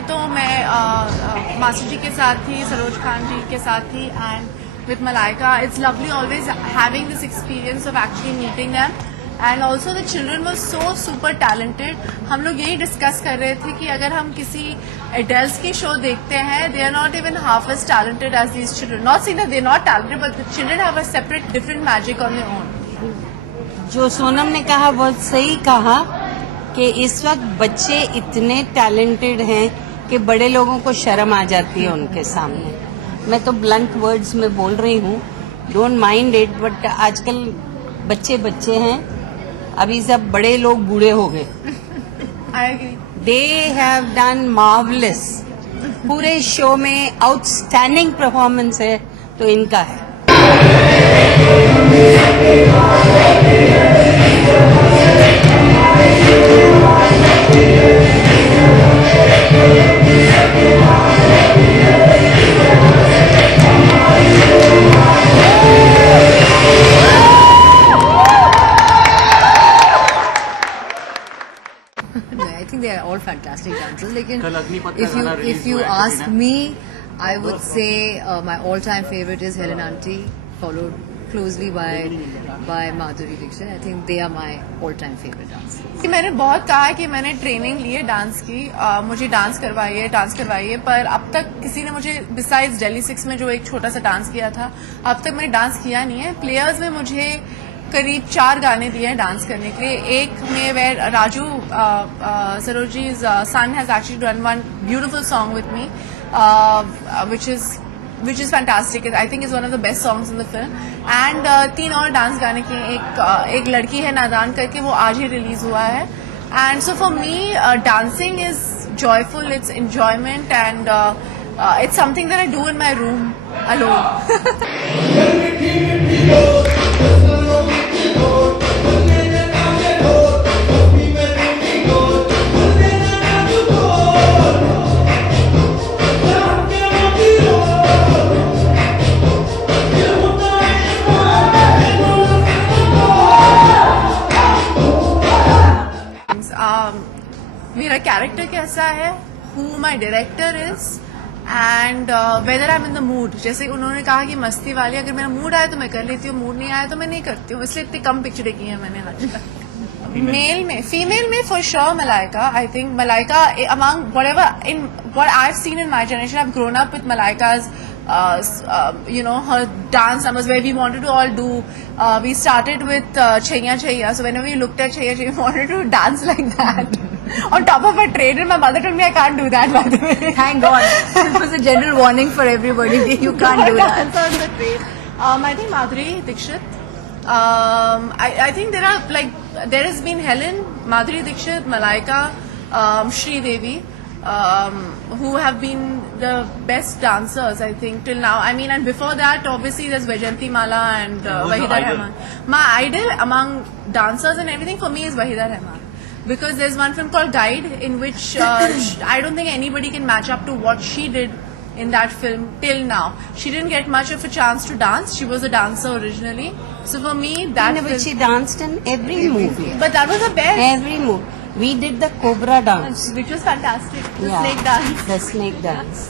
में तो मैं मास्टर जी के साथ थी, सरोज खान जी के साथ थी, and with Malaika it's lovely always having this experience of actually meeting them, and also the children were so super talented. हम लोग यही डिस्कस कर रहे थे कि अगर हम किसी एडल्ट्स की शो देखते हैं, they are not even half as talented as these children. Not seen that they are not talented, but the children have a separate different magic on their own. जो सोनम ने कहा बहुत सही कहा कि इस वक्त बच्चे इतने टैलेंटेड हैं कि बड़े लोगों को शर्म आ जाती है उनके सामने. मैं तो ब्लंट वर्ड्स में बोल रही हूँ, डोंट माइंड इट, बट आजकल बच्चे बच्चे हैं, अभी सब बड़े लोग बूढ़े हो गए. I agree. They have done marvellous. पूरे शो में आउटस्टैंडिंग परफॉर्मेंस है तो इनका है. I think they are all fantastic dancers. Lekin if you ask me, I would say my all-time favorite is Helen Aunty, followed closely by Madhuri Dixit. I think they are my all-time favorite dancers. मैंने बहुत कहा है कि मैंने training ली है dance की, मुझे dance करवाइए, पर अब तक किसी ने मुझे बिसाइड्स दिल्ली 6 में जो एक छोटा सा डांस किया था, अब तक मैंने डांस किया नहीं है. प्लेयर्स में मुझे करीब 4 गाने दिए हैं डांस करने के लिए. एक में where Raju Saroji's son has actually done one beautiful song with me, which is fantastic. I think is one of the best songs in the film. And 3 और डांस गाने के एक लड़की है नादान करके, वो आज ही रिलीज हुआ है. And so for me, dancing is joyful, it's enjoyment, and it's something that I do in my room alone. मेरा कैरेक्टर कैसा है, who my director is, and whether I am in the mood. जैसे उन्होंने कहा कि मस्ती वाली, अगर मेरा मूड आया तो मैं कर लेती हूँ, मूड नहीं आया तो मैं नहीं करती हूँ. इसलिए इतनी कम पिक्चरें की हैं मैंने आज तक. मेल में, फीमेल में for sure Malaika. I think Malaika among what I've seen in my generation, I've grown up with Malaika's her dance numbers where we wanted to all do. We started with Chaiya Chaiya, so whenever we looked at Chaiya Chaiya, we wanted to dance like that on top of a train. And my mother told me I can't do that, by the way. Thank God. It was a general warning for everybody. You can't do that. Dance on the train. I think Madhuri Dixit. I think there has been Helen, Madhuri Dixit, Malaika, Sri Devi, who have been the best dancers, I think, till now. I mean, and before that, obviously, there's Vaijayanti Mala and Wahida Rahman. My idol among dancers and everything for me is Wahida Rahman. Because there's one film called Guide, in which I don't think anybody can match up to what she did in that film till now. She didn't get much of a chance to dance. She was a dancer originally. So for me, that film... But she danced in every movie. But that was the best. Every movie. We did the Cobra dance. Which was fantastic. The snake dance. The snake dance.